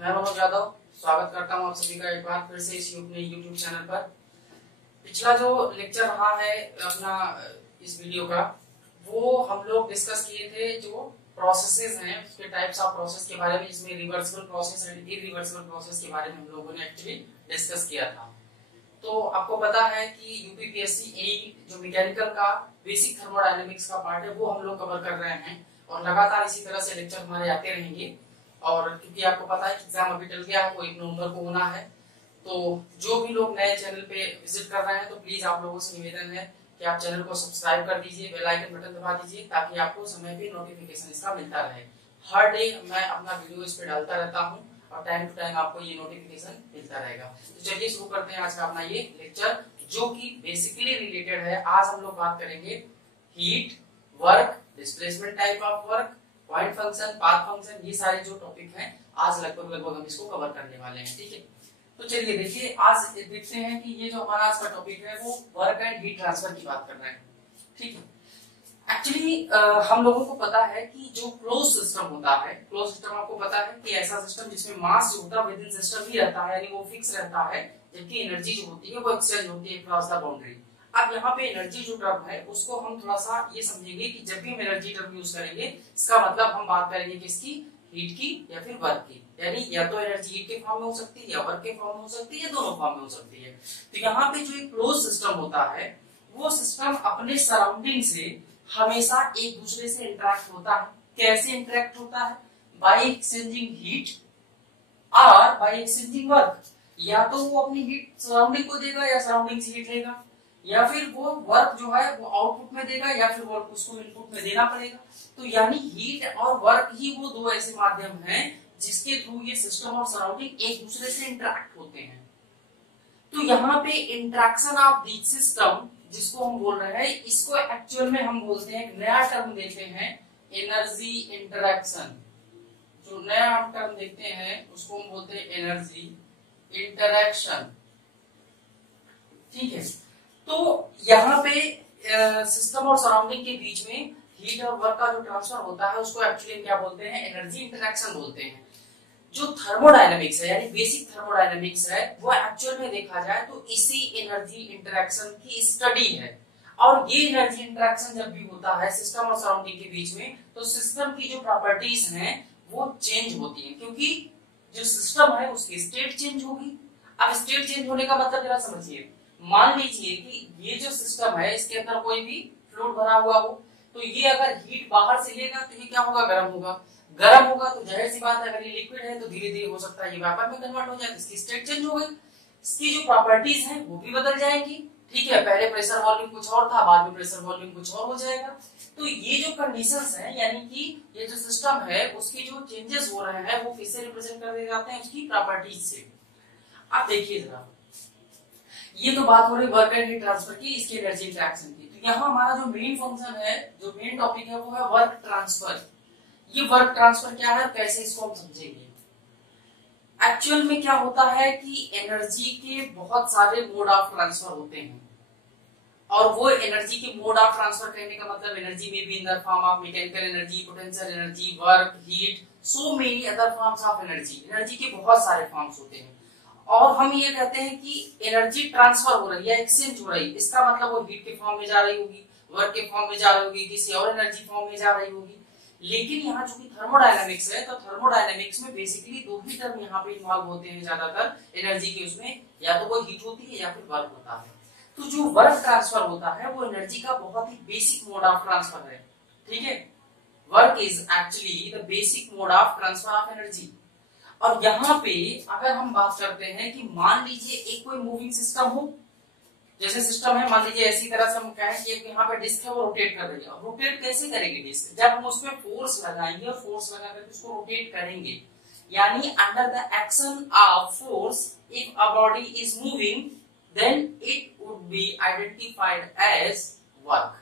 मैं मनोज यादव स्वागत करता हूं आप सभी का एक बार फिर से इस अपने YouTube चैनल पर। पिछला जो लेक्चर रहा है अपना इस वीडियो का, वो हम लोग डिस्कस किए थे जो प्रोसेसेस हैं उसके टाइप्स ऑफ प्रोसेस के बारे में, जिसमें reversible process and irreversible process के बारे में हम लोगों ने एक्चुअली डिस्कस किया था। तो आपको पता है कि यूपीपीएससी एई जो मैकेनिकल का बेसिक थर्मोडायनेमिक्स का पार्ट है वो हम लोग कवर कर रहे हैं और लगातार इसी तरह से लेक्चर हमारे आते रहेंगे। और क्योंकि आपको पता है कि एग्जाम अभी टल गया है, वो 1 नवंबर को होना है, तो जो भी लोग नए चैनल पे विजिट कर रहे हैं तो प्लीज आप लोगों से निवेदन है कि आप चैनल को सब्सक्राइब कर दीजिए, बेल आइकन बटन दबा दीजिए ताकि आपको समय पे नोटिफिकेशन इसका मिलता रहे। हर डे मैं अपना वीडियो इस पे डालता रहता हूँ और टाइम टू टाइम आपको ये नोटिफिकेशन मिलता रहेगा। तो चलिए शुरू करते हैं आज का अपना ये लेक्चर, जो कि बेसिकली रिलेटेड है। आज हम लोग बात करेंगे heat, work, displacement type of work, point function, path function, ये सारे जो टॉपिक हैं आज लगभग हम इसको कवर करने वाले हैं। ठीक है, तो चलिए देखिए आज देखते हैं कि ये जो हमारा आज का टॉपिक है वो वर्क एंड हीट ट्रांसफर की बात कर रहे हैं। ठीक है, एक्चुअली हम लोगों को पता है कि जो क्लोज सिस्टम होता है, क्लोज सिस्टम आपको पता है कि ऐसा सिस्टम जिसमें मास जो होता है विद इन सिस्टम ही रहता है, यानी वो फिक्स रहता है, जबकि एनर्जी जो होती है वो एक्सचेंज होती है क्रॉस द बाउंड्री। अब यहाँ पे एनर्जी जो टर्म है उसको हम थोड़ा सा ये समझेंगे कि जब भी हम एनर्जी टर्म यूज करेंगे इसका मतलब हम बात करेंगे किसकी, हीट की या फिर वर्क की। यानी या तो एनर्जी हीट के फॉर्म में हो सकती है या वर्क के फॉर्म में हो सकती है या दोनों फॉर्म में हो सकती है। तो यहाँ पे जो एक क्लोज सिस्टम होता है वो सिस्टम अपने सराउंडिंग से हमेशा एक दूसरे से इंटरेक्ट होता है। कैसे इंटरेक्ट होता है? बाय एक्सचेंजिंग हीट और बाय एक्सचेंजिंग वर्क। या तो वो अपनी हीट सराउंडिंग को देगा या सराउंडिंग से हीट लेगा, या फिर वो वर्क जो है वो आउटपुट में देगा या फिर वर्क उसको इनपुट में देना पड़ेगा। तो यानी हीट और वर्क ही वो दो ऐसे माध्यम हैं जिसके थ्रू ये सिस्टम और सराउंडिंग एक दूसरे से इंटरेक्ट होते हैं। तो यहाँ पे इंटरेक्शन ऑफ दीज सिस्टम जिसको हम बोल रहे हैं, इसको एक्चुअल में हम बोलते हैं, एक नया टर्म देते हैं एनर्जी इंटरेक्शन। जो नया हम टर्म देखते हैं उसको हम बोलते हैं एनर्जी इंटरेक्शन। ठीक है, तो यहाँ पे सिस्टम और सराउंडिंग के बीच में हीट और वर्क का जो ट्रांसफर होता है उसको एक्चुअली क्या बोलते हैं, एनर्जी इंटरेक्शन बोलते हैं। जो थर्मोडायनेमिक्स है यानी बेसिक थर्मोडायनेमिक्स है वो एक्चुअल में देखा जाए तो इसी एनर्जी इंटरेक्शन की स्टडी है। और ये एनर्जी इंटरेक्शन जब भी होता है सिस्टम और सराउंडिंग के बीच में तो सिस्टम की जो प्रॉपर्टीज हैं वो चेंज होती है, क्योंकि जो सिस्टम है उसकी स्टेट चेंज होगी। अब स्टेट चेंज होने का मतलब जरा समझिए, मान लीजिए कि ये जो सिस्टम है इसके अंदर कोई भी फ्लूइड भरा हुआ हो, तो ये अगर हीट बाहर से लेगा तो ये क्या होगा, गर्म होगा। गर्म होगा तो जाहिर सी बात है अगर ये लिक्विड है तो धीरे धीरे हो सकता है ये वेपर में कन्वर्ट हो जाए, इसकी स्टेट चेंज हो गई, इसकी जो प्रॉपर्टीज हैं वो भी बदल जाएंगी। ठीक है, पहले प्रेशर वॉल्यूम कुछ और था, बाद में प्रेशर वॉल्यूम कुछ और हो जाएगा। तो ये जो कंडीशंस हैं यानी कि ये जो सिस्टम है उसकी जो चेंजेस हो रहे हैं वो किससे रिप्रेजेंट कर दिए जाते हैं, उसकी प्रॉपर्टीज से। अब देखिए जरा, ये तो बात हो रही वर्क एंड हीट ट्रांसफर की, इसकी एनर्जी इंटरेक्शन की। तो यहाँ हमारा जो मेन फंक्शन है, जो मेन टॉपिक है वो है वर्क ट्रांसफर। ये वर्क ट्रांसफर क्या है, कैसे इसको हम समझेंगे। एक्चुअल में क्या होता है कि एनर्जी के बहुत सारे मोड ऑफ ट्रांसफर होते हैं, और वो एनर्जी के मोड ऑफ ट्रांसफर कहने का मतलब एनर्जी में भी in the form of mechanical energy, potential energy, work, heat, so many other forms of energy. Energy के बहुत सारे फॉर्म्स होते हैं और हम ये कहते हैं कि एनर्जी ट्रांसफर हो रही है, एक्सचेंज हो रही है। इसका मतलब वो हीट के फॉर्म में जा रही होगी, वर्क के फॉर्म में जा रही होगी, किसी और एनर्जी फॉर्म में जा रही होगी। लेकिन यहाँ जो थर्मोडायनेमिक्स है तो थर्मोडायनेमिक्स में बेसिकली दो ही टर्म यहाँ पे इन्वॉल्व होते हैं ज्यादातर एनर्जी के, उसमें या तो वो हीट होती है या फिर वर्क होता है। तो जो वर्क ट्रांसफर होता है वो एनर्जी का बहुत ही बेसिक मोड ऑफ ट्रांसफर है। ठीक है, work is actually the basic mode of transfer of energy. और यहाँ पे अगर हम बात करते हैं कि मान लीजिए एक कोई मूविंग सिस्टम हो, जैसे सिस्टम है, मान लीजिए ऐसी तरह से हम कहें कि यहाँ पे डिस्क है वो रोटेट कर रही है। रोटेट कैसे करेगी डिस्क, जब हम उसमें फोर्स लगाएंगे और फोर्स लगा करके उसको रोटेट करेंगे, यानी under the action of force if a body is moving then it would be identified as work.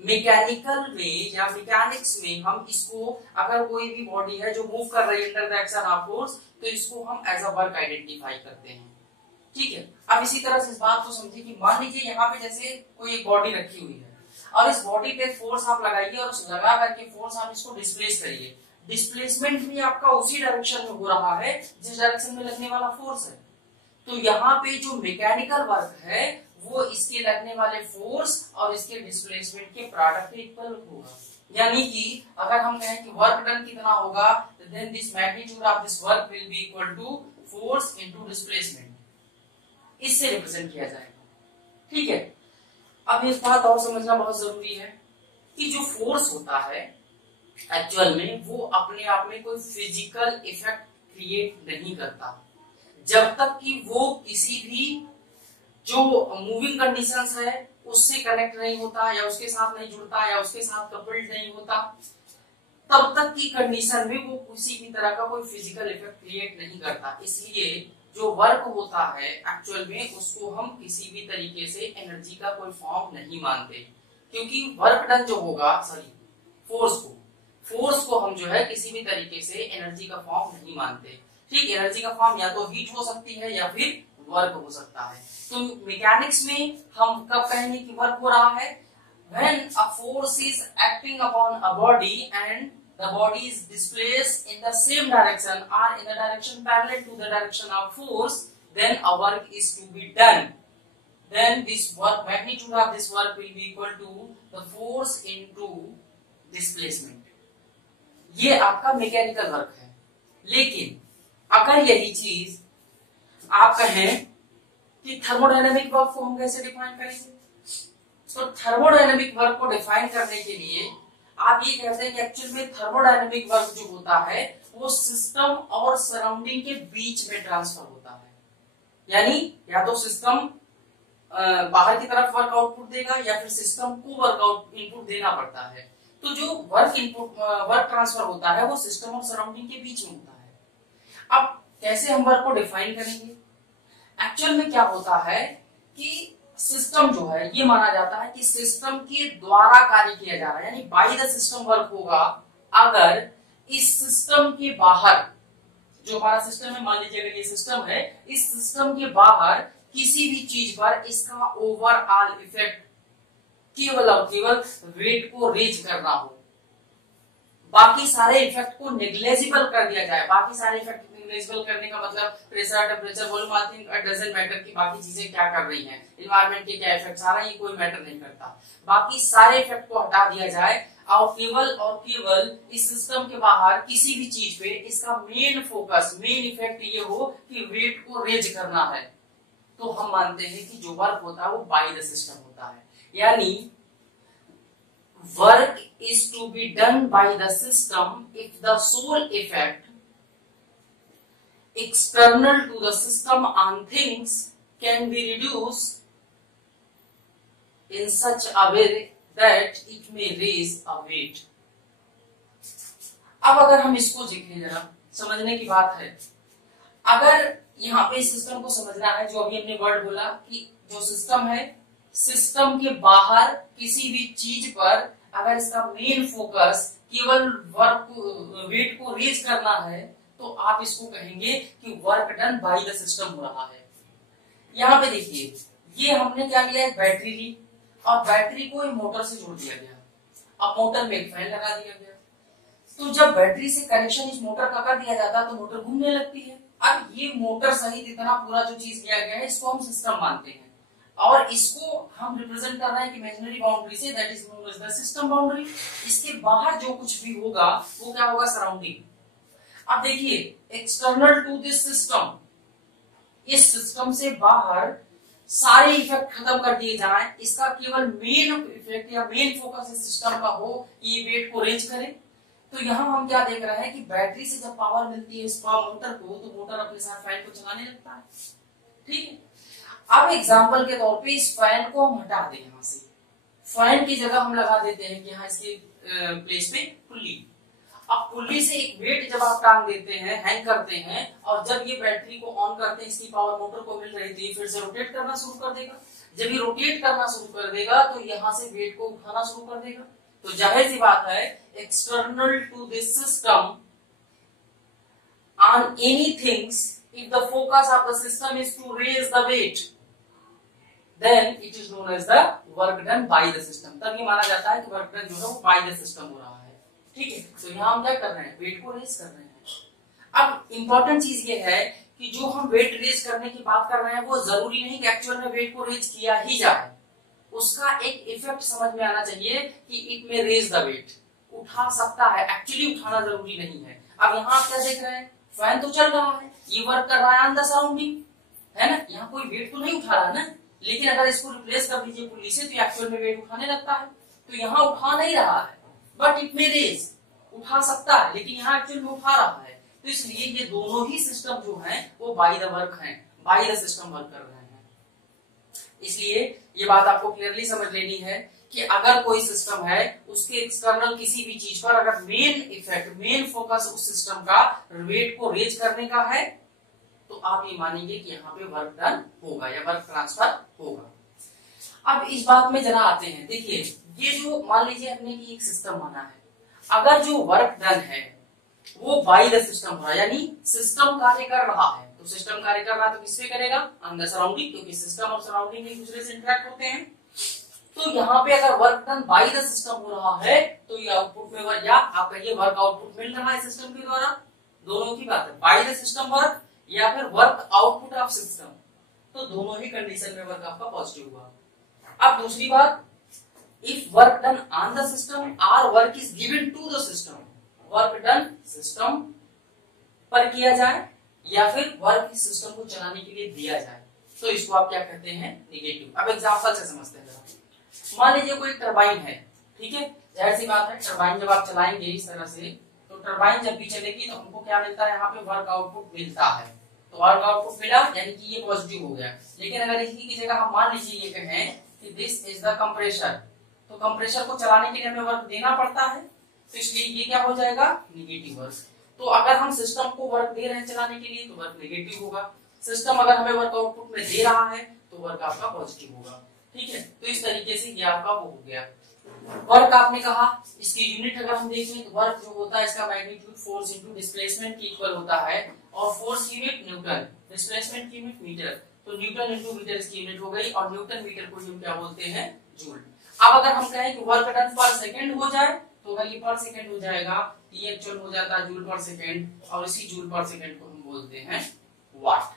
Mechanical में या मैकेनिक्स में हम इसको, अगर कोई भी बॉडी है जो मूव कर रही है under the action of force, तो इसको हम एज अ वर्क आइडेंटिफाई करते हैं। ठीक है, अब इसी तरह से इस बात को समझिए कि मान लीजिए यहाँ पे जैसे कोई एक बॉडी रखी हुई है और इस बॉडी पे फोर्स आप लगाइए और उस लगा करके फोर्स आप इसको डिस्प्लेस करिए। डिस्प्लेसमेंट भी आपका उसी डायरेक्शन में हो रहा है जिस डायरेक्शन में लगने वाला फोर्स है। तो यहाँ पे जो मैकेनिकल वर्क है वो इसके लगने वाले फोर्स और इसके डिस्प्लेसमेंट के प्रोडक्ट के इक्वल होगा। यानी कि अगर हम कहें कि वर्क डन कितना होगा, then this magnitude of this work will be equal to force into displacement, इससे रिप्रेजेंट किया जाएगा। ठीक है, अब एक बात और समझना बहुत जरूरी है कि जो फोर्स होता है एक्चुअल में वो अपने आप में कोई फिजिकल इफेक्ट क्रिएट नहीं करता जब तक कि वो किसी भी जो मूविंग कंडीशंस है उससे कनेक्ट नहीं होता या उसके साथ नहीं जुड़ता या उसके साथ कपल्ड नहीं होता, तब तक की कंडीशन में वो किसी भी तरह का कोई फिजिकल इफेक्ट क्रिएट नहीं करता। इसलिए जो वर्क होता है एक्चुअल में उसको हम किसी भी तरीके से एनर्जी का कोई फॉर्म नहीं मानते, क्योंकि वर्क डन जो होगा फोर्स को हम जो है किसी भी तरीके से एनर्जी का फॉर्म नहीं मानते। ठीक, एनर्जी का फॉर्म या तो हीट हो सकती है या फिर वर्क हो सकता है। तो मैकेनिक्स में हम कब कहेंगे कि वर्क हो रहा है? When a force is acting upon a body and the body is displaced in the same direction or in the direction parallel to the direction of force, then a work is to be done. Then this work, magnitude of this work will be equal to the force into displacement. ये आपका mechanical work है। लेकिन अगर यही चीज आप कहें कि थर्मोडायनेमिक वर्क को हम कैसे डिफाइन करेंगे, तो थर्मोडायनेमिक वर्क को डिफाइन करने के लिए आप ये कहते हैं कि एक्चुअल में थर्मोडायनेमिक वर्क जो होता है वो सिस्टम और सराउंडिंग के बीच में ट्रांसफर होता है। यानी या तो सिस्टम बाहर की तरफ वर्क आउटपुट देगा या फिर सिस्टम को वर्क आउट इनपुट देना पड़ता है। तो जो वर्क ट्रांसफर होता है वो सिस्टम और सराउंडिंग के बीच में होता है। अब कैसे हम वर्क को डिफाइन करेंगे? एक्चुअल में क्या होता है कि सिस्टम जो है ये माना जाता है कि सिस्टम के द्वारा कार्य किया जा रहा है, यानी बाय द सिस्टम वर्क होगा अगर इस सिस्टम के बाहर, जो हमारा सिस्टम है, मान लीजिए अगर ये सिस्टम है, इस सिस्टम के बाहर किसी भी चीज पर इसका ओवरऑल इफेक्ट केवल और केवल वेट को रेज करना हो, बाकी सारे इफेक्ट को नेग्लेजिबल कर दिया जाए। बाकी सारे इफेक्ट नेग्लेजिबल करने का मतलब pressure, temperature, volume, I think it doesn't matter कि बाकी चीजें क्या कर रही हैं, एनवायरनमेंट के क्या इफेक्ट आ रहा है, ये कोई मैटर नहीं करता। बाकी सारे इफेक्ट को हटा दिया जाए और केवल इस सिस्टम के बाहर किसी भी चीज पे इसका मेन फोकस, मेन इफेक्ट ये हो कि वेट को रेज करना है, तो हम मानते हैं कि जो वर्क होता है वो बाय द सिस्टम होता है। यानी work is to be done by the system if the sole effect external to the system on things can be reduced in such a way that it may raise a weight. अब अगर हम इसको देखें, जरा समझने की बात है, अगर यहाँ पे सिस्टम को समझना है, जो अभी हमने वर्ड बोला कि जो सिस्टम है, सिस्टम के बाहर किसी भी चीज पर अगर इसका मेन फोकस केवल वेट को रेज करना है, तो आप इसको कहेंगे कि work done by the system हो रहा है। यहाँ पे देखिए, ये हमने क्या लिया है, बैटरी ली और बैटरी को एक मोटर से जोड़ दिया गया। अब मोटर में एक फैन लगा दिया गया, तो जब बैटरी से कनेक्शन इस मोटर का कर दिया जाता है तो मोटर घूमने लगती है। अब ये मोटर सहित इतना पूरा जो चीज दिया गया है इसको हम सिस्टम मानते हैं और इसको हम रिप्रेजेंट कर रहे हैं इमेजिनरी बाउंड्री से, that is known as the system boundary. इसके बाहर जो कुछ भी होगा वो क्या होगा, सराउंडिंग। अब देखिए, एक्सटर्नल टू दिस सिस्टम, इस सिस्टम से बाहर सारे इफेक्ट खत्म कर दिए जाएं, इसका केवल मेन इफेक्ट या मेन फोकस इस सिस्टम का हो, ये वेट को रेंज करे। तो यहाँ हम क्या देख रहे हैं कि बैटरी से जब पावर मिलती है इस मोटर को, तो मोटर अपने साथ फैन को चलाने लगता है। ठीक है, अब एग्जाम्पल के तौर पे इस फैन को हम हटा दें, यहाँ से फैन की जगह हम लगा देते हैं कि यहाँ इसके प्लेस पे पुल्ली। अब पुल्ली से एक वेट जब आप टांग देते हैं, हैंग करते हैं, और जब ये बैटरी को ऑन करते हैं, इसकी पावर मोटर को मिल रही थी, फिर से रोटेट करना शुरू कर देगा। जब ये रोटेट करना शुरू कर देगा तो यहाँ से वेट को उठाना शुरू कर देगा। तो जाहिर सी बात है, external to this system on any things, if the focus of the system is to raise the weight, then it is known as the work done by the system. तब ये माना जाता है कि वर्क डन जो है वो by the system हो रहा है। ठीक है। तो यहाँ हम क्या कर रहे हैं, वेट को रेज कर रहे हैं। अब इंपॉर्टेंट चीज ये है कि जो हम वेट रेज करने की बात कर रहे हैं वो जरूरी नहीं कि एक्चुअल में वेट को रेज किया ही जाए, उसका एक इफेक्ट समझ में आना चाहिए कि इट में रेज द वेट, उठा सकता है, एक्चुअली उठाना जरूरी नहीं है। अब यहाँ आप क्या देख रहे हैं, फैन तो चल रहा है, ये वर्क कर रहा है ऑन द सराउंडिंग, है ना, यहाँ कोई वेट तो नहीं उठा रहा है ना, लेकिन अगर इसको रिप्लेस कर दीजिए पुल्ली से तो एक्चुअल में वेट उठाने लगता है। तो यहाँ उठा नहीं रहा है, बट इट में रेज, उठा सकता है, लेकिन यहाँ एक्चुअल में उठा रहा है। तो इसलिए ये दोनों ही सिस्टम जो हैं वो बाय द वर्क हैं, बाय द सिस्टम वर्क कर रहे हैं। इसलिए ये बात आपको क्लियरली समझ लेनी है कि अगर कोई सिस्टम है, उसके एक्सटर्नल किसी भी चीज पर अगर मेन इफेक्ट, मेन फोकस उस सिस्टम का वेट को रेज करने का है, तो आप ये मानेंगे कि यहाँ पे वर्क डन होगा या वर्क ट्रांसफर होगा। अब इस बात में जरा आते हैं, देखिए ये जो मान लीजिए हमने कि एक सिस्टम माना है, अगर जो वर्क डन है वो बाय द सिस्टम हो रहा है, यानी सिस्टम कार्य कर रहा है, तो सिस्टम कार्य कर रहा है तो किससे करेगा, ऑन द सराउंडिंग, क्योंकि सिस्टम और सराउंडिंग एक दूसरे से इंटरेक्ट होते हैं। तो यहाँ पे अगर work done by the system हो रहा है तो ये आउटपुट में, या आप कहिए वर्क आउटपुट मिल रहा है सिस्टम के द्वारा, दोनों की बात है, बाय द सिस्टम वर्क या फिर वर्क आउटपुट ऑफ सिस्टम, तो दोनों ही कंडीशन में वर्क आपका पॉजिटिव हुआ। अब दूसरी बात, if work done on the system और work is given to the system, work done system पर किया जाए या फिर वर्क इस सिस्टम को चलाने के लिए दिया जाए, तो इसको आप क्या कहते हैं, नेगेटिव। अब एग्जांपल से समझते हैं जरा। मान लीजिए कोई टरबाइन है, ठीक है, जाहिर सी बात है टरबाइन जब आप चलाएंगे इस तरह से, तो टरबाइन जब भी चलेगी तो हमको क्या मिलता है, यहाँ पे वर्क आउटपुट मिलता है। तो वर्क आउटपुट मिला यानी कि ये पॉजिटिव हो गया। लेकिन अगर इसी की जगह हम मान लीजिए ये कहें कि दिस इज द कंप्रेसर, तो कंप्रेसर को चलाने के लिए हमें वर्क देना पड़ता है, तो इसलिए ये क्या हो जाएगा, नेगेटिव वर्क। तो अगर हम सिस्टम को वर्क दे रहे हैं चलाने के लिए तो वर्क नेगेटिव होगा, सिस्टम अगर हमें वर्क आउटपुट में दे रहा है तो वर्क आपका पॉजिटिव होगा। ठीक है, तो इस तरीके से ये आपका वो हो गया। वर्क आपने कहा, इसकी यूनिट अगर हम देखें तो वर्क जो होता है इसका मैग्नीट्यूड फोर्स इनटू डिस्प्लेसमेंट के इक्वल होता है, और फोर्स की यूनिट न्यूटन, डिस्प्लेसमेंट की यूनिट मीटर, तो न्यूटन इनटू मीटर इसकी यूनिट हो गई, और न्यूटन मीटर को हम क्या बोलते हैं, जूल। अब अगर हम कहें कि वर्क डन पर सेकंड हो जाए तो अगर ये पर सेकंड हो जाएगा, ये एक्चुअल हो जाता है जूल पर सेकंड, और इसी जूल पर सेकंड को हम बोलते हैं वाट।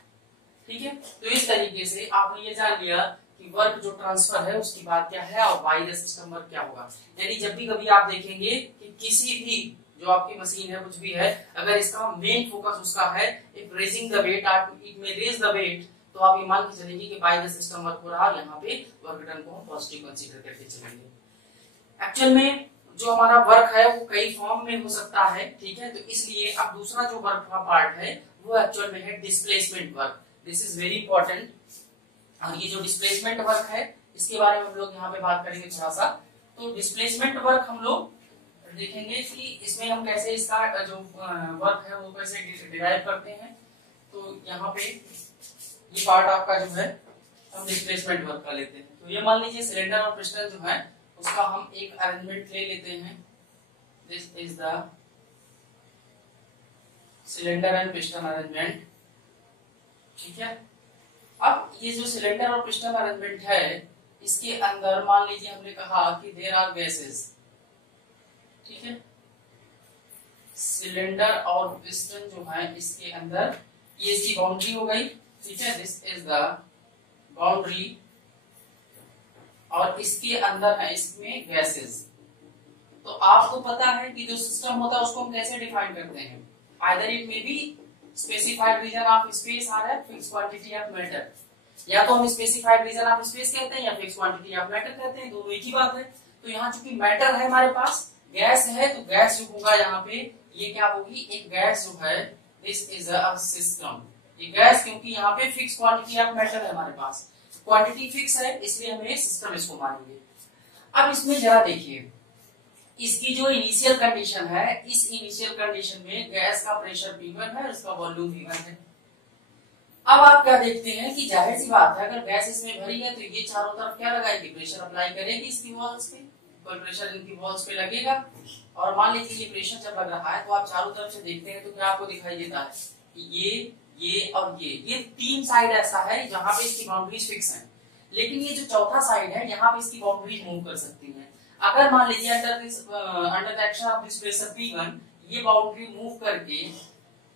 ठीक है, तो इस तरीके से आपने ये जान लिया कि वर्क जो ट्रांसफर है उसकी बात क्या है और बाय द सिस्टम वर्क क्या होगा। यानी जब भी कभी आप देखेंगे कि किसी भी जो आपकी मशीन है कुछ भी है, अगर इसका मेन फोकस उसका है इफ रेजिंग द वेट और इट में रेज द वेट, तो आप ये मान के चलेंगे कि बाय द सिस्टम वर्क हो रहा है, यहाँ पे वर्क डन को हम पॉजिटिव कंसीडर करके चलेंगे। एक्चुअल में जो हमारा वर्क है वो कई फॉर्म में हो सकता है, ठीक है, तो इसलिए अब दूसरा जो वर्क का पार्ट है वो एक्चुअल में है displacement work. This is very important. और ये जो डिस्प्लेसमेंट वर्क है इसके बारे में हम लोग यहाँ पे बात करेंगे थोड़ा सा। तो डिस्प्लेसमेंट वर्क हम लोग देखेंगे कि इसमें हम कैसे इसका जो वर्क है वो कैसे डिराइव करते हैं। तो यहाँ पे ये पार्ट आपका जो है हम डिस्प्लेसमेंट वर्क का लेते हैं। तो ये मान लीजिए सिलेंडर और पिस्टन जो है उसका हम एक अरेंजमेंट ले लेते हैं। This is the cylinder and piston arrangement. ठीक है, अब ये जो सिलेंडर और पिस्टन अरेंजमेंट है इसके अंदर मान लीजिए हमने कहा कि देयर आर गैसेस। ठीक है, सिलेंडर और पिस्टन जो है इसके अंदर ये इसकी बाउंड्री हो गई। ठीक है, दिस इज द बाउंड्री, और इसके अंदर है इसमें गैसेस। तो आपको पता है कि जो सिस्टम होता है उसको हम कैसे डिफाइन करते हैं, either it may be specified region of space और फिक्स क्वांटिटी ऑफ मैटर। या तो हम स्पेसिफाइड रीजन ऑफ स्पेस कहते हैं या फिक्स क्वांटिटी ऑफ मैटर कहते हैं, दोनों एक ही बात है। तो यहाँ चूंकि मैटर है हमारे पास, गैस है, तो गैस जो होगा यहाँ पे ये क्या होगी, एक गैस जो है दिस इज अ सिस्टम। ये गैस क्योंकि यहाँ पे फिक्स क्वांटिटी ऑफ मैटर है हमारे पास, क्वांटिटी फिक्स है इसलिए हमें सिस्टम इसको मानेंगे। अब इसमें जरा देखिए इसकी जो इनिशियल कंडीशन है, इस इनिशियल कंडीशन में गैस का प्रेशर P1 है, इसका वॉल्यूम V1 है। अब आप क्या देखते हैं कि जाहिर सी बात है अगर गैस इसमें भरी है तो ये चारों तरफ क्या लगाएगी, प्रेशर अप्लाई करेगी इसकी वॉल्स पे, कोई प्रेशर इनकी वॉल्स पे लगेगा। और मान लीजिए ये प्रेशर जब लग रहा है तो आप चारों तरफ से देखते हैं तो क्या आपको दिखाई देता है कि ये और ये तीन साइड ऐसा है जहां पे इसकी बाउंड्रीज फिक्स हैं, लेकिन ये जो चौथा साइड है यहाँ पे इसकी बाउंड्रीज मूव कर सकती है। अगर मान लीजिए under the action of this pressure P1 ये बाउंड्री मूव करके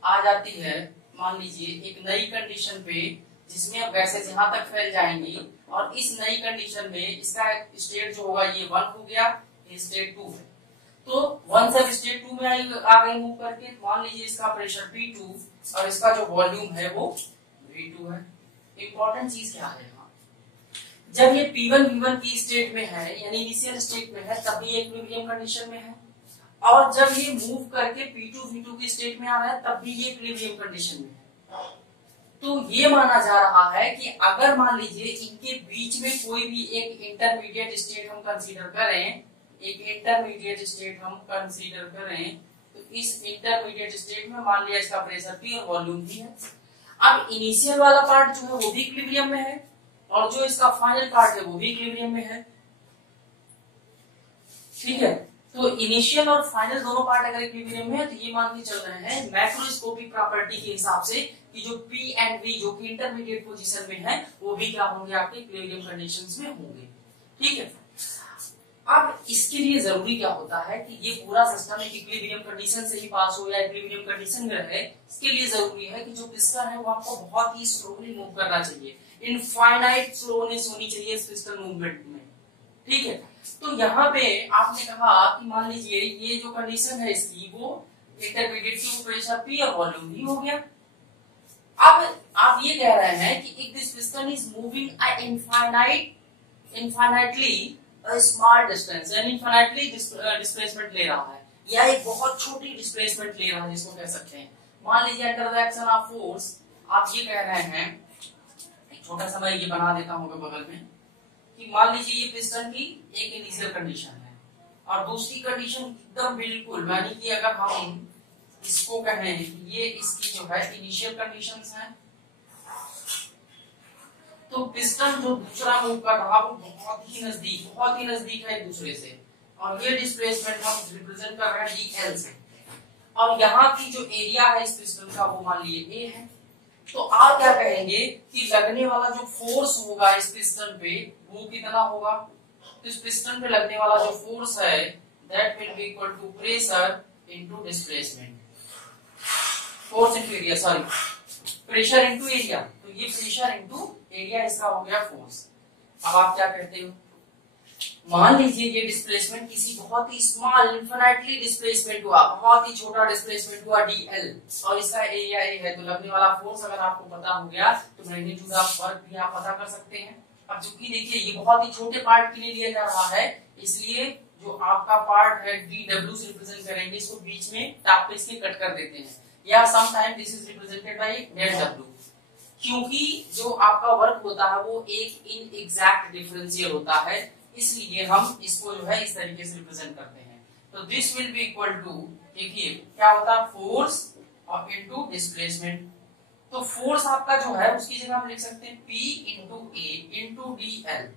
आ जाती है, मान लीजिए एक नई कंडीशन पे, जिसमें अब गैसेस यहाँ तक फैल जाएंगी, और इस नई कंडीशन में इसका स्टेट जो होगा ये 1 हो गया, ये स्टेट 2 है। तो 1 से स्टेट 2 में आ गई मूव करके, मान लीजिए इसका प्रेशर P2 और इसका जो वॉल्यूम है वो V2 है। इंपॉर्टेंट चीज क्या है यहाँ, जब ये P1 V1 की स्टेट में है, यानी इनिशियल स्टेट में है, तब भी इक्विलिब्रियम कंडीशन में है, और जब ये मूव करके P2 V2 की स्टेट में आ रहा है तब भी ये इक्विलिब्रियम कंडीशन में है। तो ये माना जा रहा है कि अगर मान लीजिए इनके बीच में कोई भी एक इंटरमीडिएट स्टेट हम कंसीडर करें, तो इस इंटरमीडिएट स्टेट में मान लिया इसका प्रेशर P और वॉल्यूम भी है। अब इनिशियल वाला पार्ट जो है वो भी इक्विलिब्रियम में है, और जो इसका फाइनल पार्ट है वो भी इक्विलिब्रियम में है। ठीक है, तो इनिशियल और फाइनल दोनों पार्ट अगर इक्विलिब्रियम में है, तो ये मान के चल रहे हैं मैक्रोस्कोपिक प्रॉपर्टी के हिसाब से कि जो P एंड V जो कि इंटरमीडिएट पोजीशन में है वो भी क्या होंगे, आपके इक्विलिब्रियम कंडीशंस में होंगे। ठीक है, अब इसके लिए जरूरी क्या होता है कि ये पूरा सिस्टम एक इक्विलिब्रियम कंडीशन से ही पास हो या इक्विलिब्रियम कंडीशन में रहे। इसके लिए जरूरी है कि जो पिस्टन है वो आपको बहुत ही स्लोली मूव करना चाहिए, इनफाइनाइट स्लोनेस होनी चाहिए इस पिस्टन मूवमेंट में। ठीक है, तो यहाँ पे आपने कहा कि मान लीजिए ये जो कंडीशन है इसकी वो इंटरमीडिएट की प्रेशर P और वॉल्यूम भी हो गया। अब आप ये कह रहे हैं कि if this piston is moving infinitely small distance, यानी इनफाइनाइटली डिस्प्लेसमेंट ले रहा है, या एक बहुत छोटी डिस्प्लेसमेंट ले रहा है जिसको कह सकते हैं। मान लीजिए under the action of force आप ये कह रहे हैं, एक छोटा सा मैं ये बना देता हूँ बगल में, कि मान लीजिए ये पिस्टन की एक इनिशियल कंडीशन है और दूसरी कंडीशन एकदम बिल्कुल, यानी कि अगर हम इसको कहें कि ये इसकी जो है इनिशियल कंडीशंस हैं, तो पिस्टन जो दूसरा मूव कर रहा वो बहुत ही नजदीक है एक दूसरे से, और ये डिस्प्लेसमेंट हम रिप्रेजेंट कर रहे हैं dl से, और यहाँ की जो एरिया है इस पिस्टन का वो मान लिए A है। तो आप क्या कहेंगे कि लगने वाला जो फोर्स होगा इस पिस्टन पे वो कितना होगा, तो इस पिस्टन पे लगने वाला जो फोर्स है that will be equal to pressure into displacement, force into area, sorry pressure into area, तो ये प्रेशर इनटू एरिया इसका हो गया फोर्स। अब आप क्या कहते हो, मान लीजिए ये डिस्प्लेसमेंट किसी बहुत ही स्मॉल इनफिनिटली डिस्प्लेसमेंट हुआ, बहुत ही छोटा डिस्प्लेसमेंट हुआ dl, और इसका एरिया A है, तो लगने वाला फोर्स अगर आपको पता हो गया तो मैग्नीट्यूड ऑफ वर्क भी आप पता कर सकते हैं। अब चूंकि देखिए ये बहुत ही छोटे पार्ट के लिए लिया जा रहा है, इसलिए जो आपका पार्ट है dw से रिप्रेजेंट करेंगे, इसको बीच में टॉप पे इसके कट कर देते हैं, या some time this is represented by del w, क्योंकि जो आपका वर्क होता है वो एक इनएग्जैक्ट डिफरेंशियल होता है, इसलिए हम इसको जो है इस तरीके से रिप्रेजेंट करते हैं। तो this will be equal to, देखिए क्या होता है, फोर्स और इनटू डिस्प्लेसमेंट। तो फोर्स आपका जो है उसकी जगह हम लिख सकते हैं P into A into dl।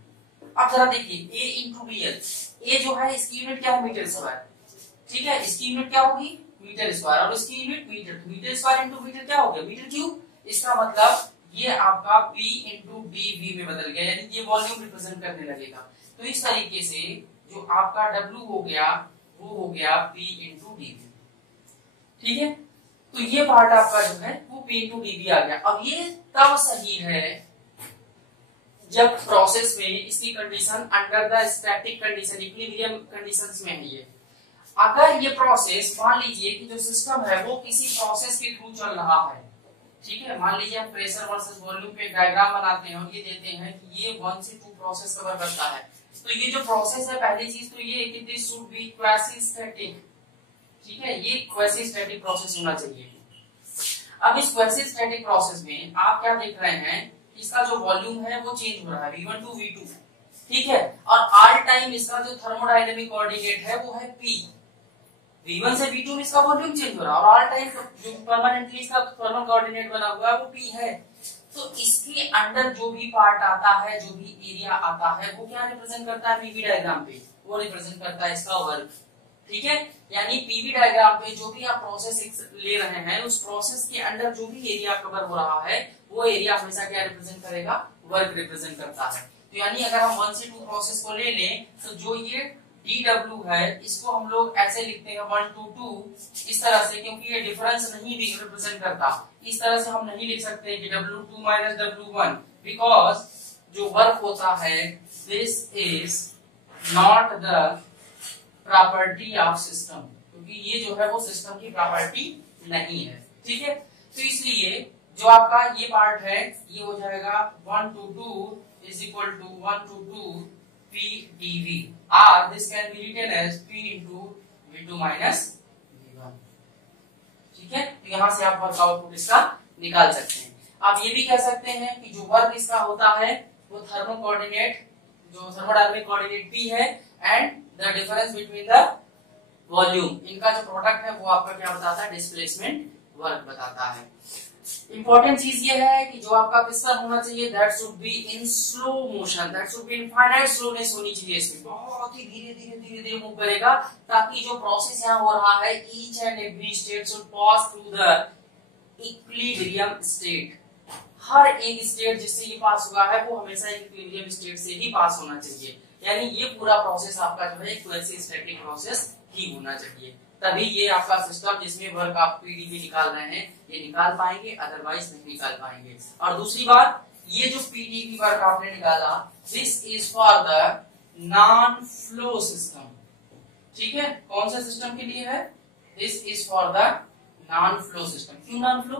अब जरा देखिए A इंटू dl, A जो है इसकी यूनिट क्या है, मीटर स्क्वायर। ठीक है, इसकी यूनिट क्या होगी, मीटर स्क्वायर, और इसकी unit metre, metre square into metre क्या हो गया, मीटर क्यूब। इसका मतलब ये आपका P इंटू dv में बदल गया, यानी ये वॉल्यूम रिप्रेजेंट करने लगेगा। तो इस तरीके से जो आपका W हो गया वो हो गया P इंटू dv। ठीक है, तो ये पार्ट आपका जो है वो P इंटू dv आ गया। अब ये तब सही है जब प्रोसेस में इसकी condition under the static condition, equilibrium conditions में है ये। अगर ये प्रोसेस, मान लीजिए कि जो सिस्टम है वो किसी प्रोसेस के थ्रू चल रहा है, ठीक है, मान लीजिए हम प्रेशर वर्सेस वॉल्यूम पे डायग्राम बनाते हैं और ये देते हैं कि ये 1 से 2 प्रोसेस कवर करता है, तो ये जो प्रोसेस है पहली चीज तो ये कि this should be quasi static. ठीक है, ये क्वासी स्टैटिक प्रोसेस होना चाहिए। अब इस क्वासी स्टैटिक प्रोसेस में आप क्या देख रहे हैं, इसका जो वॉल्यूम है वो चेंज हो रहा है v1 टू v2, ठीक है, और ऑल टाइम इसका जो थर्मोडायनेमिक कोऑर्डिनेट है वो है p, v1 से v2 में इसका वॉल्यूम चेंज हो रहा है, और ऑल टाइम जो परमानेंटली इसका थर्मल कोऑर्डिनेट बना हुआ है वो p है। तो इसके अंदर जो भी पार्ट आता है, जो भी एरिया आता है, वो क्या रिप्रेजेंट करता है पीवी डायग्राम पे, वो रिप्रेजेंट करता है इसका वर्क। ठीक है, यानी पीवी डायग्राम पे जो भी आप प्रोसेस ले रहे हैं उस प्रोसेस के अंदर जो भी एरिया कवर हो रहा है वो एरिया हमेशा क्या रिप्रेजेंट करेगा, वर्क रिप्रेजेंट करता है। तो यानी अगर हम 1 से 2 प्रोसेस को ले लें तो जो ये dw है इसको हम लोग ऐसे लिखते हैं 1 to 2 इस तरह से, क्योंकि ये डिफरेंस नहीं रिप्रेजेंट करता, इस तरह से हम नहीं लिख सकते कि w2 minus w1, बिकॉज जो वर्क होता है this is not the property of system, क्योंकि ये जो है वो सिस्टम की प्रॉपर्टी नहीं है। ठीक है, तो इसलिए जो आपका ये पार्ट है ये हो जाएगा 1 to 2 is equal to 1 to 2 P dV, or this can be written as P into V2 minus V1। ठीक है, तो यहाँ से आप वर्क आउटपुट इसका निकाल सकते हैं। आप ये भी कह सकते हैं कि जो वर्क इसका होता है वो थर्मो कोऑर्डिनेट, जो थर्मोडायनामिक कोऑर्डिनेट P है, and the difference between the volume, इनका जो प्रोडक्ट है वो आपका क्या बताता है, डिस्प्लेसमेंट वर्क बताता है। इंपॉर्टेंट चीज ये है कि जो आपका पिस्टन होना चाहिए that should be in slow motion, that should be infinite slowness होनी चाहिए, इसमें बहुत ही धीरे धीरे धीरे धीरे मूव करेगा, ताकि जो प्रोसेस यहाँ हो रहा है each and every state should pass through the equilibrium state. हर एक स्टेट जिससे ये पास हुआ है वो हमेशा इक्विलिब्रियम स्टेट से ही पास होना चाहिए, यानी ये पूरा प्रोसेस आपका जो है क्वासी स्टैटिक प्रोसेस ही होना चाहिए, तभी ये आपका सिस्टम जिसमें वर्क आप पीडीवी निकाल रहे हैं ये निकाल पाएंगे, अदरवाइज नहीं निकाल पाएंगे। और दूसरी बात, ये जो पीडीवी वर्क आपने निकाला this is for the non flow system. ठीक है, कौन से सिस्टम के लिए है, this is for the non flow system. क्यों नॉन फ्लो,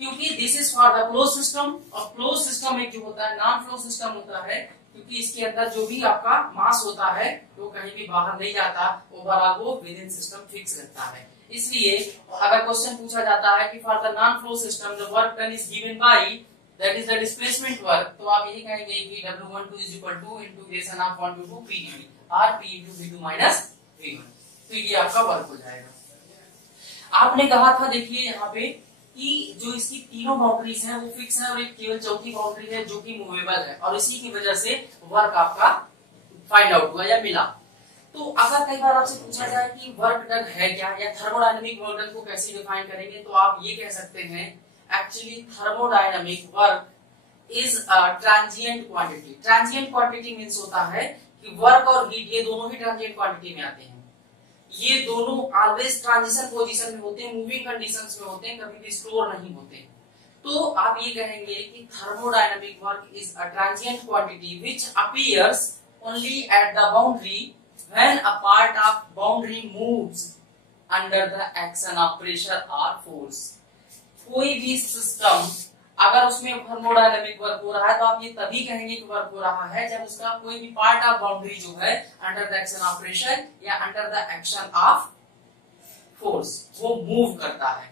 क्योंकि this is for the close system, और क्लोज सिस्टम एक जो होता है नॉन फ्लो सिस्टम होता है, क्योंकि इसके अंदर जो भी आपका मास होता है वो कहीं भी बाहर नहीं जाता, ओवरऑल वो विद इन सिस्टम फिक्स रहता है। इसलिए अगर क्वेश्चन पूछा जाता है कि for the non flow system the work done is given by that is the displacement work, तो आप यही कहेंगे कि W12 is equal to integration of 1 to 2 PdV or P into V2 minus V1, तो ये आपका वर्क हो जाएगा। आपने कहा था देखिए यहाँ पे कि जो इसकी तीनों बाउंड्रीज हैं वो फिक्स है और एक केवल चौथी बाउंड्री है जो कि मूवेबल है, और इसी की वजह से वर्क आपका फाइंड आउट हुआ या मिला। तो अगर कई बार आपसे पूछा जाए कि वर्क डन है क्या, या थर्मोडायनामिक वर्क डन को कैसे डिफाइन करेंगे, तो आप ये कह सकते हैं actually thermodynamic work is a transient quantity. Transient quantity means होता है कि वर्क और हीट ये दोनों ही ट्रांजिएंट क्वांटिटी में आते हैं, ये दोनों ऑलवेज ट्रांजिशन पोजीशन में होते हैं, मूविंग कंडीशंस में होते हैं, कभी भी स्टोर नहीं होते। तो आप ये कहेंगे कि thermodynamic work is a transient quantity which appears only at the boundary when a part of boundary moves under the action of pressure और फोर्स। कोई भी सिस्टम अगर उसमें थर्मोडायनामिक वर्क हो रहा है तो आप ये तभी कहेंगे कि वर्क हो रहा है जब उसका कोई भी पार्ट ऑफ बाउंड्री जो है under the action of pressure या under the action of force वो मूव करता है।